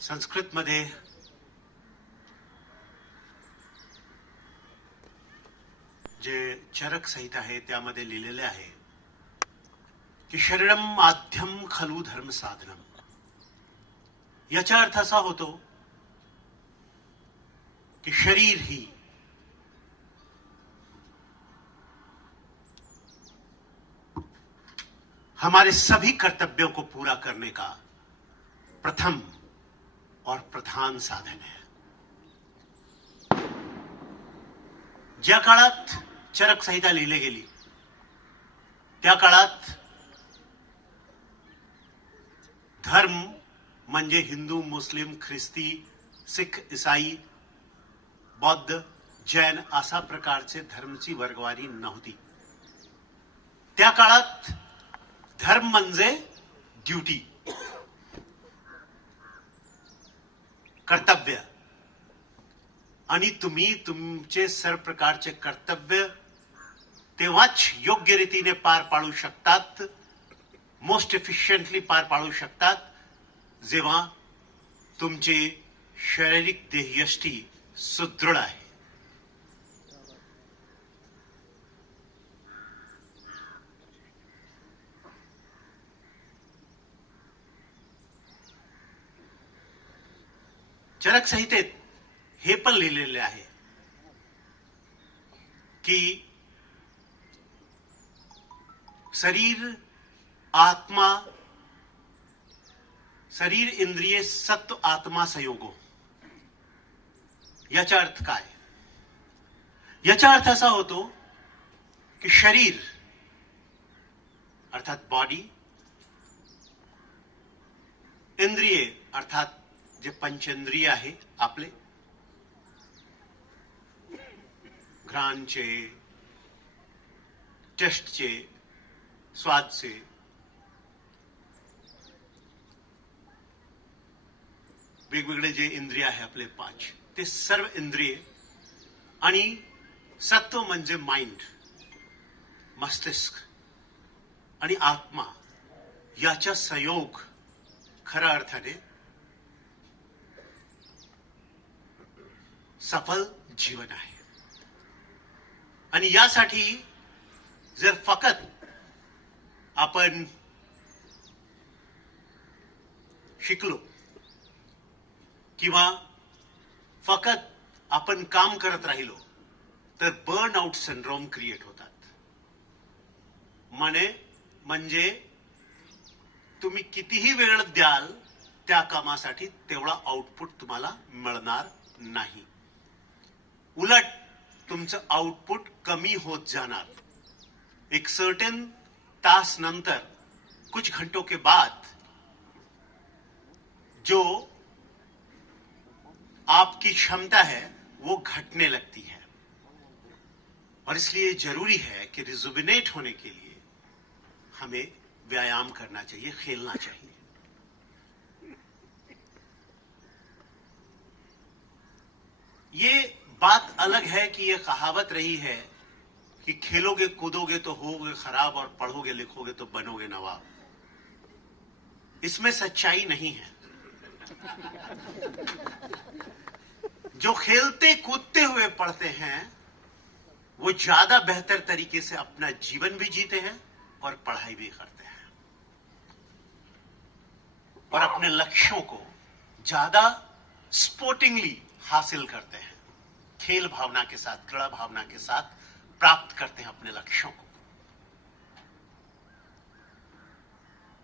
संस्कृत मध्ये जे चरक संहिता आहे त्यामध्ये लिहिलेले आहे की शरीरम माध्यम खलु धर्म साधनम. याचा अर्थ असा होतो कि शरीर ही हमारे सभी कर्तव्यों को पूरा करने का प्रथम और प्रधान साधन है. ज्या काळात चरक संहिता लिहिली गेली त्या काळात धर्म म्हणजे हिंदू, मुस्लिम, ख्रिस्ती, सिख, ईसाई, बौद्ध, जैन अशा प्रकारचे धर्मची वर्गवारी नव्हती. त्या काळात धर्म म्हणजे ड्यूटी, कर्तव्य, आणि तुम्ही तुमचे सर्व प्रकारचे कर्तव्य तेव्हाच योग्य रीतीने पार पाडू शकतात, मोस्ट एफिशियंटली पार पाडू शकतात जेव्हा तुमची शारीरिक देहयष्टी सुदृढ आहे. चरक संहितेत हे पण लिहिलेले आहे की शरीर, आत्मा, शरीर, इंद्रिय, सत्व, आत्मा संयोगो. याचा अर्थ काय? याचा अर्थ असा होतो की शरीर अर्थात बॉडी, इंद्रिय अर्थात जे पंचेंद्रिय आहे आपले, घ्राणचे, टेस्टचे, स्वादचे, वेगवेगळे जे इंद्रिय आहे आपले 5, ते सर्व इंद्रिय आणि सत्व म्हणजे माइंड, मस्तिष्क आणि आत्मा याचा संयोग खऱ्या अर्थाने सफल जीवन आहे. आणि यासाठी जर फकत आपण शिकलो किंवा फकत आपण काम करत राहिलो तर बर्न आउट सिंड्रोम क्रिएट होतात. म्हणजे तुम्ही कितीही वेळ द्याल त्या कामासाठी तेवढा आउटपुट तुम्हाला मिळणार नाही. उलट तुमचं आउटपुट कमी होत जाणार. एक सर्टेन तास नंतर, कुछ घंटों के बाद जो आपकी क्षमता है वो घटने लगती है. और इसलिए जरूरी है कि रिजुबिनेट होने के लिए हमें व्यायाम करना चाहिए, खेलना चाहिए. ये बात अलग है कि ये कहावत रही है कि खेलोगे कूदोगे तो होगे खराब और पढ़ोगे लिखोगे तो बनोगे नवाब. इसमें सच्चाई नहीं है. जो खेलते कूदते हुए पढ़ते हैं वो ज्यादा बेहतर तरीके से अपना जीवन भी जीते हैं और पढ़ाई भी करते हैं और अपने लक्ष्यों को ज्यादा स्पोर्टिंगली हासिल करते हैं. खेल भावना के साथ, क्रीड़ा भावना के साथ प्राप्त करते हैं अपने लक्ष्यों को.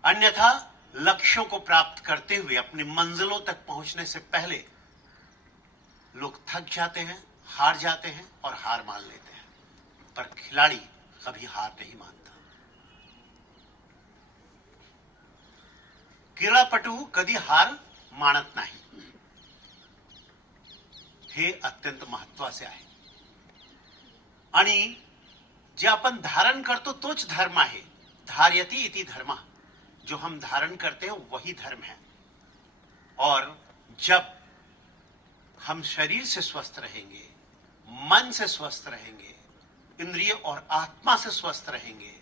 अन्यथा लक्ष्यों को प्राप्त करते हुए अपनी मंजिलों तक पहुंचने से पहले लोग थक जाते हैं, हार जाते हैं और हार मान लेते हैं. पर खिलाड़ी कभी हार नहीं मानता. क्रीडापटू कधी हार मानत नाही. हे अत्यंत महत्वाचे आहे. आणि जे आपण धारण करतो तोच धर्म आहे. धार्यति इति धर्म. जो हम धारण करते हैं वही धर्म है. और जब हम शरीर से स्वस्थ रहेंगे, मन से स्वस्थ रहेंगे, इंद्रिय और आत्मा से स्वस्थ रहेंगे,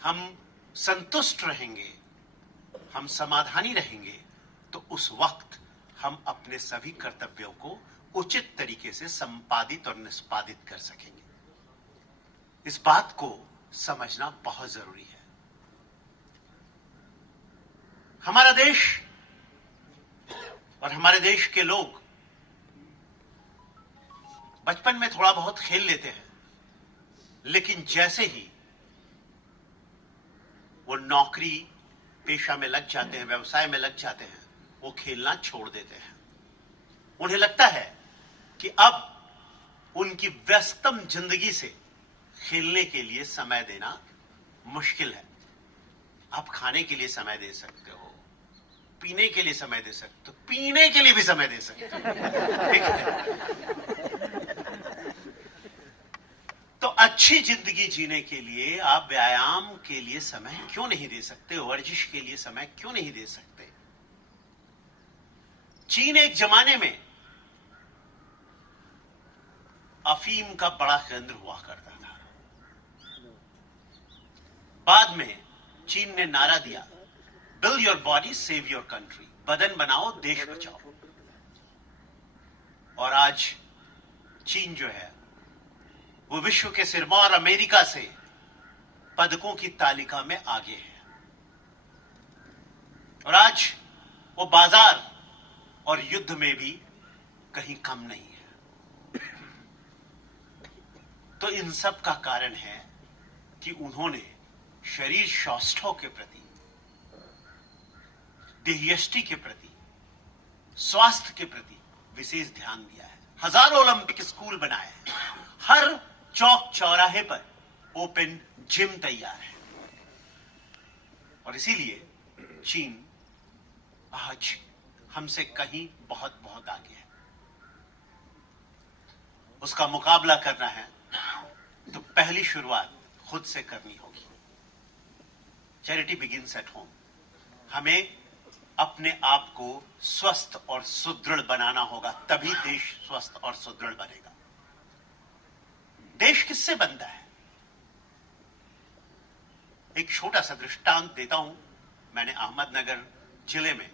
हम संतुष्ट रहेंगे, हम समाधानी रहेंगे, तो उस वक्त हम अपने सभी कर्तव्यों को उचित तरीके से संपादित और निष्पादित कर सकेंगे। इस बात को समझना बहुत जरूरी है। हमारा देश और हमारे देश के लोग बचपन में थोड़ा बहुत खेल लेते हैं, लेकिन जैसे ही वो नौकरी पेशा में लग जाते हैं, व्यवसाय में लग जाते हैं, वो खेलना छोड़ देते हैं। उन्हें लगता है कि अब उनकी व्यस्तम जिंदगी से खेलने के लिए समय देना मुश्किल है। आप खाने के लिए समय दे सकते हो, पीने के लिए समय दे सकते हो, पीने के लिए भी समय दे सकते हो, ठीक है? तो अच्छी जिंदगी जीने के लिए आप व्यायाम के लिए समय क्यों नहीं दे सकते, वर्जिश के लिए समय क्यों नहीं दे सकते? चीन एक जमाने में अफीम का बड़ा केंद्र हुआ करता था। बाद में चीन ने नारा दिया, build your body save your country, बदन बनाओ देश बचाओ। और आज चीन जो है वो विश्व के सिरमौर अमेरिका से पदकों की तालिका में आगे है। और आज वो बाजार और युद्ध में भी कहीं कम नहीं है। तो इन सब का कारण है कि उन्होंने शरीर सौष्ठव के प्रति, देहयष्टि के प्रति, स्वास्थ्य के प्रति विशेष ध्यान दिया है। हजारों ओलंपिक स्कूल बनाए हैं, हर चौक चौराहे पर ओपन जिम तैयार है। और इसीलिए चीन आज हमसे कहीं बहुत बहुत आगे है। उसका मुकाबला करना है तो पहली शुरुआत खुद से करनी होगी। Charity begins at home. हमें अपने आप को स्वस्थ और सुदृढ़ बनाना होगा, तभी देश स्वस्थ और सुदृढ़ बनेगा। देश किससे बनता है? एक छोटा सा दृष्टांत देता हूं। मैंने अहमदनगर जिले में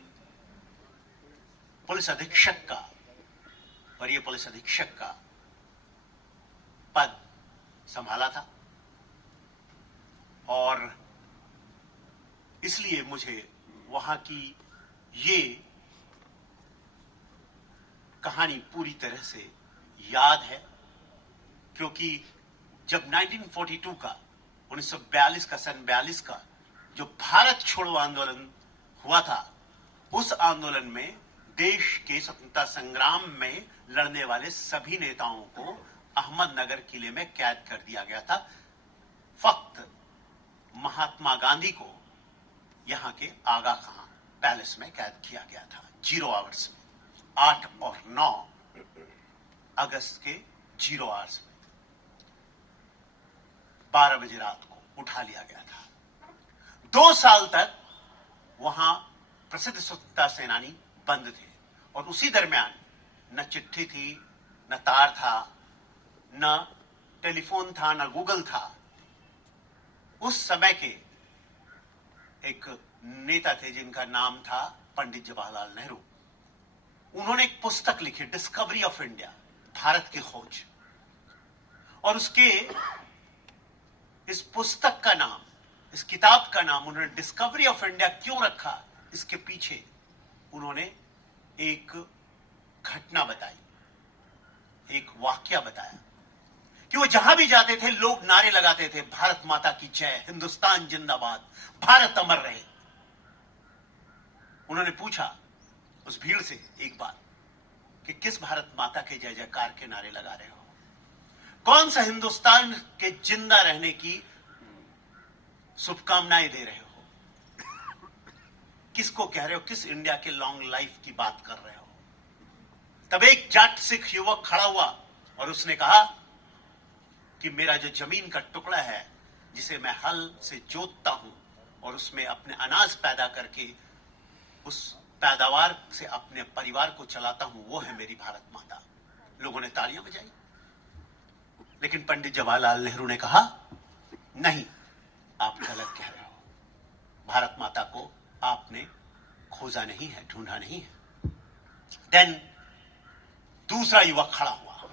पुलिस अधीक्षक का, वरीय पुलिस अधीक्षक का पद संभाला था, और इसलिए मुझे वहां की ये कहानी पूरी तरह से याद है, क्योंकि जब 1942 का 1942 का सन 42 का जो भारत छोड़ो आंदोलन हुआ था, उस आंदोलन में देश के स्वतंत्रता संग्राम में लड़ने वाले सभी नेताओं को अहमदनगर किले में कैद कर दिया गया था। फक्त महात्मा गांधी को यहां के आगा खां पैलेस में कैद किया गया था 0 आवर्स में। 8 और 9 अगस्त के 0 आवर्स में 12 बजे रात को उठा लिया गया था। 2 साल तक वहां प्रसिद्ध स्वतंत्रता सेनानी बंद थे, और उसी दरमियान न चिट्ठी थी, न तार था, न टेलीफोन था, न गूगल था। उस समय के एक नेता थे जिनका नाम था पंडित जवाहरलाल नेहरू। उन्होंने एक पुस्तक लिखी, डिस्कवरी ऑफ इंडिया, भारत की खोज। और उसके इस पुस्तक का नाम, इस किताब का नाम उन्होंने डिस्कवरी ऑफ इंडिया क्यों रखा, इसके पीछे उन्होंने एक घटना बताई, एक वाकया बताया कि वो जहां भी जाते थे लोग नारे लगाते थे, भारत माता की जय, हिंदुस्तान जिंदाबाद, भारत अमर रहे। उन्होंने पूछा उस भीड़ से एक बार कि किस भारत माता के जय जयकार के नारे लगा रहे हो, कौन सा हिंदुस्तान के जिंदा रहने की शुभकामनाएं दे रहे हो, किसको कह रहे हो, किस इंडिया के लॉन्ग लाइफ की बात कर रहे हो। तब एक जाट सिख युवक खड़ा हुआ और उसने कहा कि मेरा जो जमीन का टुकड़ा है, जिसे मैं हल से जोतता हूं और उसमें अपने अनाज पैदा करके उस पैदावार से अपने परिवार को चलाता हूं, वो है मेरी भारत माता। लोगों ने तालियां बजाई, लेकिन पंडित जवाहरलाल नेहरू ने कहा, नहीं, आप गलत कह रहे हो। भारत माता को आपने खोजा नहीं है, ढूंढा नहीं है। देन दूसरा युवक खड़ा हुआ।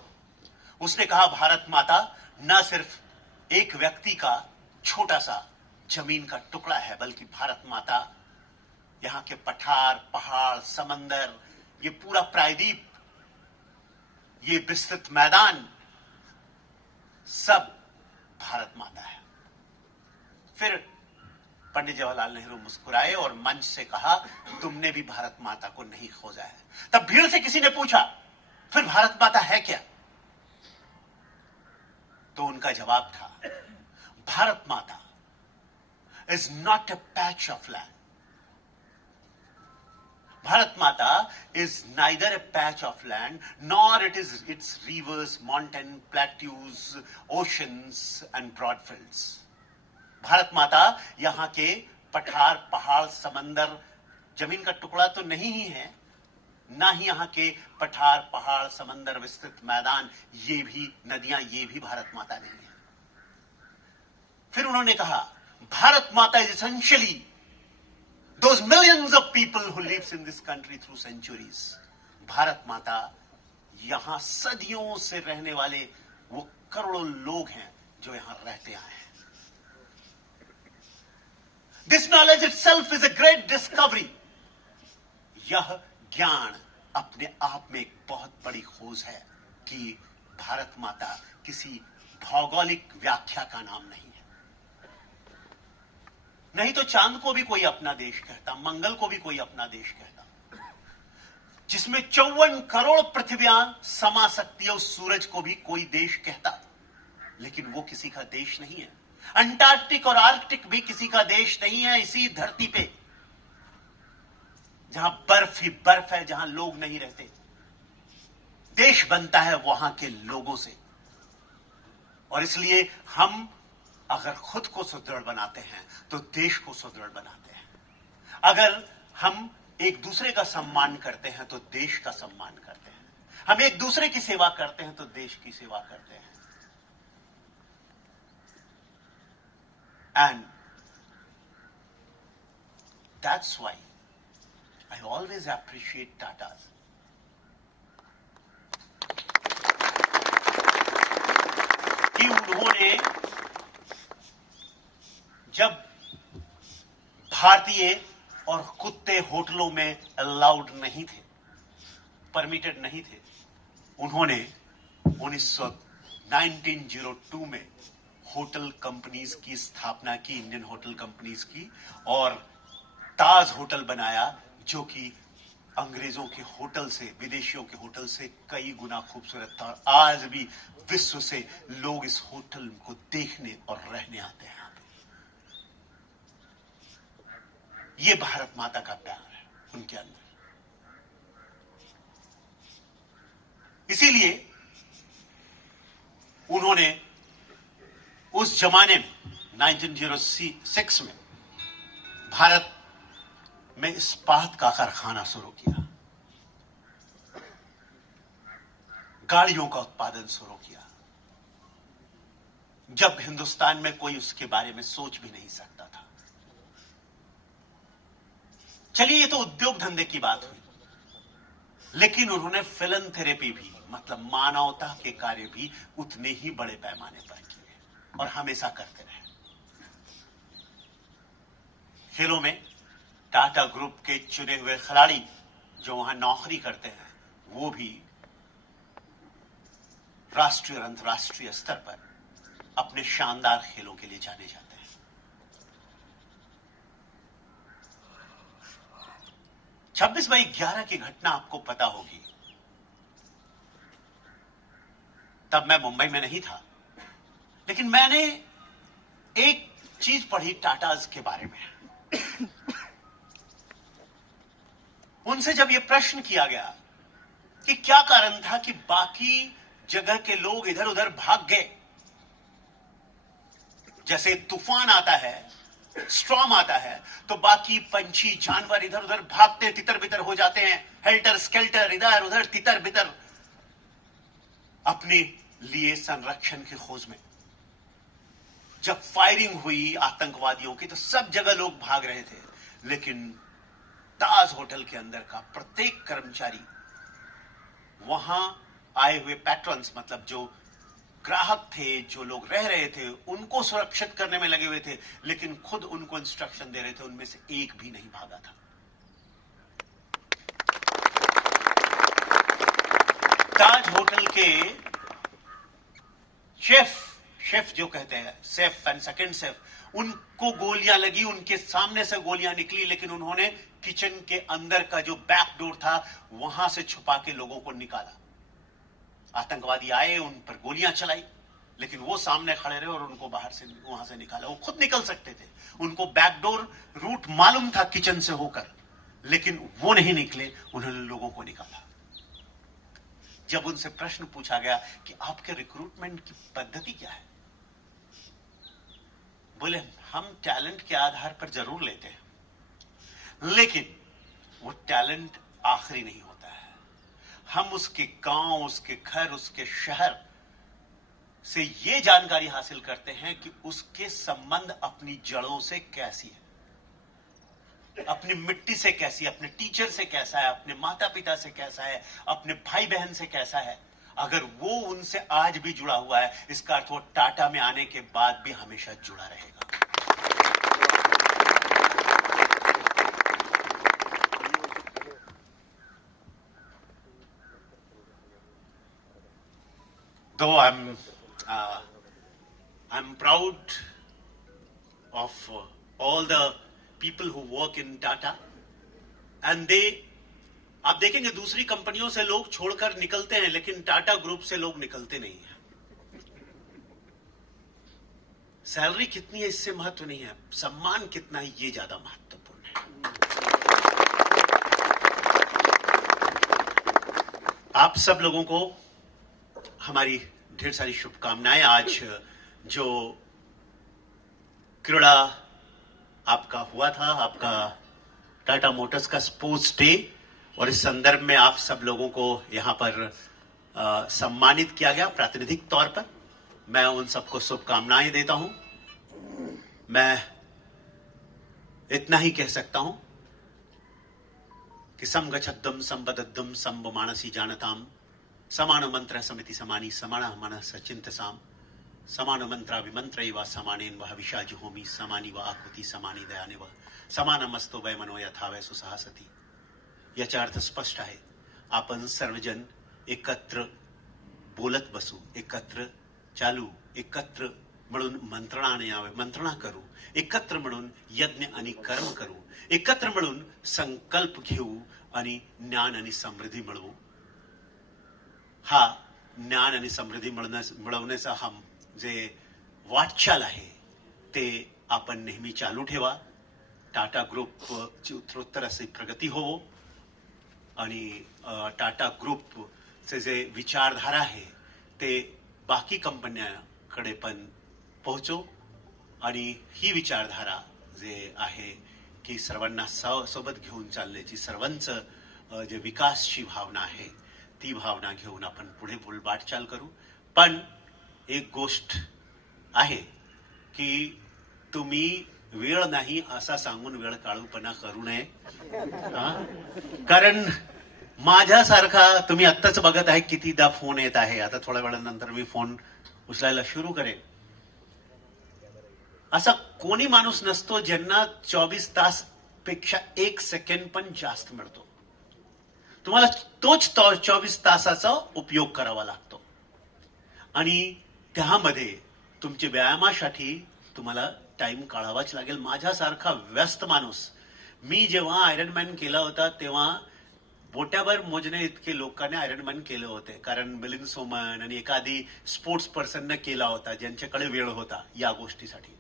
उसने कहा, भारत माता न सिर्फ एक व्यक्ति का छोटा सा जमीन का टुकड़ा है, बल्कि भारत माता यहां के पठार, पहाड़, समंदर, ये पूरा प्रायद्वीप, ये विस्तृत मैदान, सब भारत माता है। फिर पंडित जवाहरलाल नेहरू मुस्कुराए और मंच से कहा, तुमने भी भारत माता को नहीं खोजा है। तब भीड़ से किसी ने पूछा, फिर भारत माता है क्या? तो उनका जवाब था, भारत माता is not a patch of land. Bharat Mata is neither a patch of land, nor it is its rivers, mountains, plateaus, oceans and broad fields. Bharat माता यहां के पठार, पहाड़, समंदर, जमीन का टुकड़ा तो नहीं ही है, ना ही यहां के पठार, पहाड़, समंदर, विस्तृत मैदान, ये भी नदियां, ये भी भारत माता नहीं है। फिर उन्होंने कहा, भारत माता is essentially those millions of people who lives in this country through centuries. Bharat माता यहां सदियों से रहने वाले वो करोड़ों लोग हैं जो यहां रहते आए हैं। This knowledge itself is a great discovery. यह ज्ञान अपने आप में एक बहुत बड़ी खोज है कि भारत माता किसी भौगोलिक व्याख्या का नाम नहीं है। नहीं तो चांद को भी कोई अपना देश कहता, मंगल को भी कोई अपना देश कहता, जिसमें 54 करोड़ पृथ्वियां समा सकती है, उस सूरज को भी कोई देश कहता, लेकिन वो किसी का देश नहीं है। अंटार्कटिक और आर्कटिक भी किसी का देश नहीं है। इसी धरती पे जहां बर्फ ही बर्फ है, जहां लोग नहीं रहते, देश बनता है वहां के लोगों से। और इसलिए हम अगर खुद को सुदृढ़ बनाते हैं तो देश को सुदृढ़ बनाते हैं। अगर हम एक दूसरे का सम्मान करते हैं तो देश का सम्मान करते हैं। हम एक दूसरे की सेवा करते हैं तो देश की सेवा करते हैं। And that's why I always appreciate Tatas. कि उन्होंने जब भारतीय और कुत्ते होटलों में अलाउड नहीं थे, परमिटेड नहीं थे, उन्होंने 1902 में होटल कंपनीज की स्थापना की, इंडियन होटल कंपनीज की, और ताज होटल बनाया, जो कि अंग्रेजों के होटल से, विदेशियों के होटल से कई गुना खूबसूरत था। और आज भी विश्व से लोग इस होटल को देखने और रहने आते हैं। ये भारत माता का प्यार है उनके अंदर। इसीलिए उन्होंने उस जमाने में 1906 में भारत में इस्पात का कारखाना शुरू किया, गाड़ियों का उत्पादन शुरू किया, जब हिंदुस्तान में कोई उसके बारे में सोच भी नहीं सकता था। चलिए, ये तो उद्योग धंधे की बात हुई, लेकिन उन्होंने फिलैंथेरेपी भी, मतलब मानवता के कार्य भी उतने ही बड़े पैमाने पर किए और हमेशा करते रहे। खेलों में टाटा ग्रुप के चुने हुए खिलाड़ी जो वहां नौकरी करते हैं, वो भी राष्ट्रीय और अंतर्राष्ट्रीय स्तर पर अपने शानदार खेलों के लिए जाने जाते हैं। 26/11 की घटना आपको पता होगी। तब मैं मुंबई में नहीं था, लेकिन मैंने एक चीज पढ़ी टाटाज के बारे में। उनसे जब यह प्रश्न किया गया कि क्या कारण था कि बाकी जगह के लोग इधर उधर भाग गए, जैसे तूफान आता है, स्ट्रॉम आता है, तो बाकी पंछी जानवर इधर उधर भागते, तितर बितर हो जाते हैं, हेल्टर स्केल्टर, इधर उधर तितर बितर, अपने लिए संरक्षण की खोज में। जब फायरिंग हुई आतंकवादियों की, तो सब जगह लोग भाग रहे थे, लेकिन ताज होटल के अंदर का प्रत्येक कर्मचारी वहां आए हुए पैट्रन्स, मतलब जो ग्राहक थे, जो लोग रह रहे थे, उनको सुरक्षित करने में लगे हुए थे, लेकिन खुद उनको इंस्ट्रक्शन दे रहे थे, उनमें से एक भी नहीं भागा था। ताज होटल के शेफ जो कहते हैं, सेफ एंड सेकंड सेफ, उनको गोलियां लगी, उनके सामने से गोलियां निकली, लेकिन उन्होंने किचन के अंदर का जो बैक डोर था वहां से छुपा के लोगों को निकाला। आतंकवादी आए, उन पर गोलियां चलाई, लेकिन वो सामने खड़े रहे और उनको बाहर से वहां से निकाला। वो खुद निकल सकते थे, उनको बैकडोर रूट मालूम था किचन से होकर, लेकिन वो नहीं निकले, उन्होंने लोगों को निकाला। जब उनसे प्रश्न पूछा गया कि आपके रिक्रूटमेंट की पद्धति क्या है, बोले हम टैलेंट के आधार पर जरूर लेते हैं, लेकिन वो टैलेंट आखिरी नहीं होता है। हम उसके गांव, उसके घर, उसके शहर से ये जानकारी हासिल करते हैं कि उसके संबंध अपनी जड़ों से कैसी है, अपनी मिट्टी से कैसी है, अपने टीचर से कैसा है, अपने माता पिता से कैसा है, अपने भाई बहन से कैसा है। अगर वो उनसे आज भी जुड़ा हुआ है, इसका अर्थ वो टाटा में आने के बाद भी हमेशा जुड़ा रहेगा। Though I'm proud of all the people who work in Tata, and आप देखेंगे दूसरी कंपनियों से लोग छोड़कर निकलते हैं, लेकिन टाटा ग्रुप से लोग निकलते नहीं हैं। सैलरी कितनी है इससे महत्व नहीं है, सम्मान कितना है ये ज्यादा महत्वपूर्ण है। आप सब लोगों को हमारी ढेर सारी शुभकामनाएं। आज जो क्रीड़ा आपका हुआ था, आपका टाटा मोटर्स का स्पोर्ट्स डे, और इस संदर्भ में आप सब लोगों को यहां पर सम्मानित किया गया प्रातिनिधिक तौर पर, मैं उन सबको शुभकामनाएं देता हूं। मैं इतना ही कह सकता हूं कि समगच्छद्दम संबद्धम संब मानसी जानताम, समान मंत्र समिति समानी समान मनस चिंतसाम, समान मंत्रा विमंत्र व समानेन वह विषाज होमी, समानी व आकृति समानी दयाने व समानमस्तो वय मनो यथा वै सुसाहसती। याचा अर्थ स्पष्ट आहे। आपण सर्वजन एकत्र बोलत बसू, एकत्र चालू, एकत्र मिळून मंत्रणा करू, एकत्र मिळून यज्ञ आणि कर्म करू, एकत्र मिळून संकल्प घेऊ आणि ज्ञान आणि समृद्धी मिळवू। हा ज्ञान आणि समृद्धी मिळवण्याचा हा जे वाटचाल आहे ते आपण नेहमी चालू ठेवा। टाटा ग्रुपची उत्तरोत्तर अशी प्रगती हो आणि टाटा ग्रुपचे जे विचारधारा आहे ते बाकी कंपन्यांकडे पण पोहोचो, आणि ही विचारधारा जे आहे की सर्वांना सोबत घेऊन चालण्याची, सर्वांचं जे विकासची भावना आहे ती भावना घेऊन आपण पुढे वाटचाल करू। पण एक गोष्ट आहे की तुम्ही वेळ नाही असा सांगून वेळ काळूपणा करू नये, कारण माझ्यासारखा तुम्ही आत्ताच बघत आहे कितीदा फोन येत आहे, आता थोड्या वेळानंतर मी फोन उचलायला सुरू करेन। असा कोणी माणूस नसतो ज्यांना 24 तास पेक्षा 1 सेकंड पण जास्त मिळतो। तुम्हाला तोच 24 तासाचा उपयोग करावा लागतो, आणि त्यामध्ये तुमच्या व्यायामासाठी तुम्हाला टाइम काढावाच लागेल। माझ्यासारखा व्यस्त माणूस, मी जेव्हा आयरनमॅन केला होता तेव्हा बोट्यावर मोजणे इतके लोकांनी आयरनमॅन केले होते, कारण मिलिंद सोमन आणि एखादी स्पोर्ट्स पर्सनने केला होता ज्यांच्याकडे वेळ होता या गोष्टीसाठी,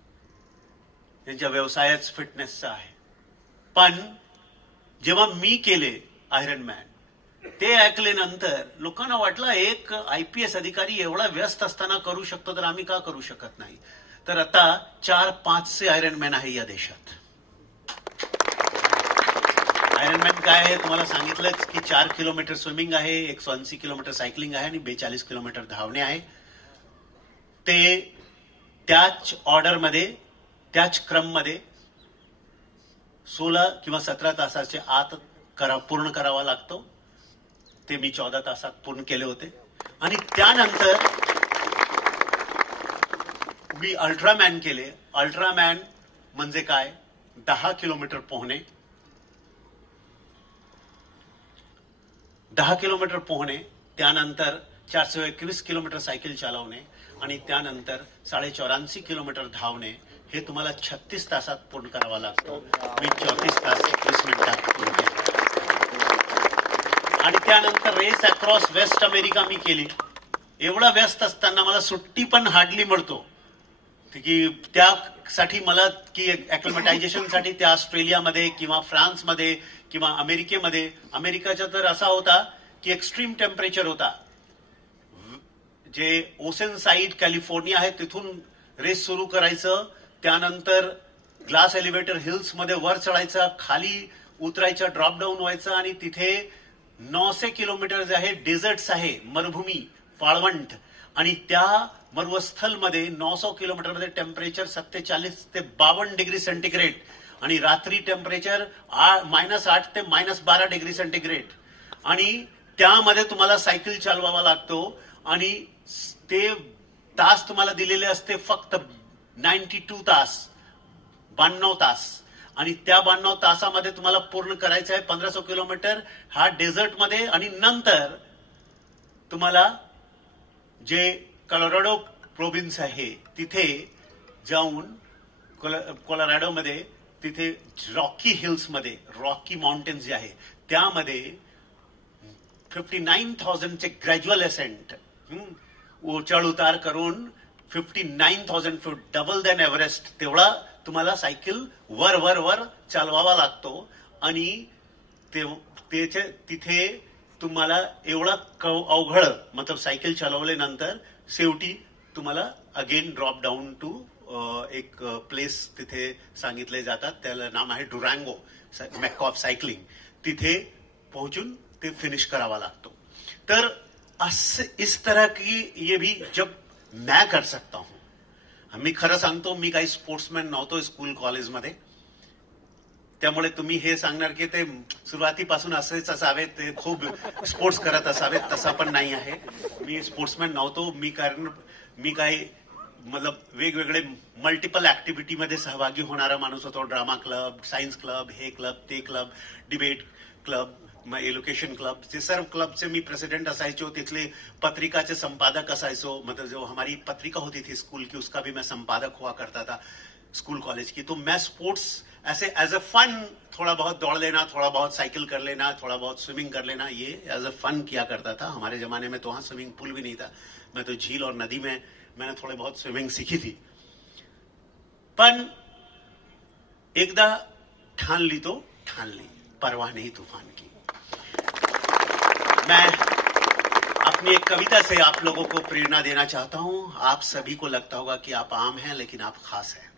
त्यांच्या व्यवसायाच फिटनेसचा आहे। पण जेव्हा मी केले आयरनमॅन, ते ऐकल्यानंतर लोकांना वाटलं एक आयपीएस अधिकारी एवढा व्यस्त असताना करू शकतो तर आम्ही का करू शकत नाही। तर आता 4-5 आयरनमॅन आहे या देशात। आयरनमॅन काय आहे तुम्हाला सांगितलंच की 4 किलोमीटर स्विमिंग आहे, 180 किलोमीटर सायकलिंग आहे आणि 42 किलोमीटर धावणे आहे। ते त्याच ऑर्डरमध्ये, त्याच क्रममध्ये 16 किंवा 17 तासाच्या आत पूर्ण करावा लागतो। ते मी 14 तासात पूर्ण केले होते. आणि त्यानंतर मी अल्ट्रामॅन केले. अल्ट्रामॅन म्हणजे काय? 10 किलोमीटर पोहणे, 10 किलोमीटर पोहणे, त्यानंतर 421 किलोमीटर सायकल चालवणे आणि त्यानंतर 84.5 किलोमीटर धावणे. हे तुम्हाला 36 तासात पूर्ण करावं लागतं. मी 34 तास 21 मिनिटात पूर्ण केलं. आणि त्यानंतर रेस अक्रॉस वेस्ट अमेरिका मी केली. एवढा व्यस्त असताना मला सुट्टी पण हार्डली मिळतो की त्यासाठी मला की ॲक्लिमटायझेशनसाठी त्या ऑस्ट्रेलियामध्ये किंवा फ्रान्समध्ये किंवा अमेरिकेमध्ये, अमेरिकाचा तर असा होता की एक्स्ट्रीम टेम्परेचर होता. जे ओशन साईड कॅलिफोर्निया आहे तिथून रेस सुरू करायचं, त्यानंतर ग्लास एलिव्हेटर हिल्स मध्ये वर चढायचं, खाली उतरायचं, ड्रॉप डाऊन व्हायचं आणि तिथे 900 किलोमीटर जे आहे डेझर्ट्स आहे, मरुभूमी, वाळवंट. आणि त्या मरुस्थलमध्ये 900 किलोमीटर मध्ये टेम्परेचर 47 ते 52 डिग्री सेंटीग्रेड आणि रात्री टेम्परेचर -8 ते -12 डिग्री सेंटीग्रेड. आणि त्यामध्ये तुम्हाला सायकल चालवावा लागतो आणि ते तास तुम्हाला दिलेले असते फक्त 92 तास, 92 तास. आणि त्या 92 तासामध्ये तुम्हाला पूर्ण करायचं आहे 1500 किलोमीटर हा डेझर्टमध्ये. आणि नंतर तुम्हाला जे कॉलोराडो प्रोव्हिन्स आहे तिथे जाऊन कोलोराडोमध्ये तिथे रॉकी हिल्समध्ये, रॉकी माउंटेन्स जे आहे त्यामध्ये 59,000 चे ग्रॅज्युअल असेंट, चढ उतार करून 59,000 फूट, डबल दॅन एव्हरेस्ट, तेवढा तुम्हाला सायकल वर वर वर चालवावा लागतो. आणि तिथे तुम्हाला एवढा अवघड मतलब सायकल चालवल्यानंतर शेवटी तुम्हाला अगेन ड्रॉप डाऊन टू एक प्लेस तिथे सांगितले जातात, त्याला नाम आहे डुरांगो, मेक्का ऑफ सायकलिंग. तिथे पोहोचून ते फिनिश करावा लागतो. तर इस तरह की ये भी जब मैं कर सकता हूं. मी खरं सांगतो, मी काही स्पोर्ट्समॅन नव्हतो स्कूल कॉलेजमध्ये, त्यामुळे तुम्ही हे सांगणार की ते सुरुवातीपासून असेच असावे, ते खूप स्पोर्ट्स करत असावे, तसा पण नाही आहे. मी स्पोर्ट्समॅन नव्हतो. मी काही मतलब वेगवेगळे मल्टिपल ऍक्टिव्हिटीमध्ये सहभागी होणारा माणूस होतो. ड्रामा क्लब, सायन्स क्लब, हे क्लब, ते club, debate club, education club, जे सर्व क्लबचे मी प्रेसिडेंट असायचो. तिथले पत्रिकाचे संपादक असायचो. मतलब जो हमारी पत्रिका होती थी स्कूल की, उसका भी मैं संपादक हुआ करता था स्कूल कॉलेज की. तो मैं स्पोर्ट्स ऐसे एज अ फन, थोड़ा बहुत दौड़ लेना, थोड़ा बहुत साइकिल कर लेना, थोड़ा बहुत स्विमिंग कर लेना, ये एज अ फन किया करता था. हमारे जमाने में तो वहां स्विमिंग पूल भी नहीं था. मैं तो झील और नदी में मैंने थोड़े बहुत स्विमिंग सीखी थी. पण एकदा ठान ली तो ठान ली, परवाह नहीं तूफान की. मैं अपनी एक कविता से आप लोगों को प्रेरणा देना चाहता हूं. आप सभी को लगता होगा कि आप आम हैं, लेकिन आप खास हैं.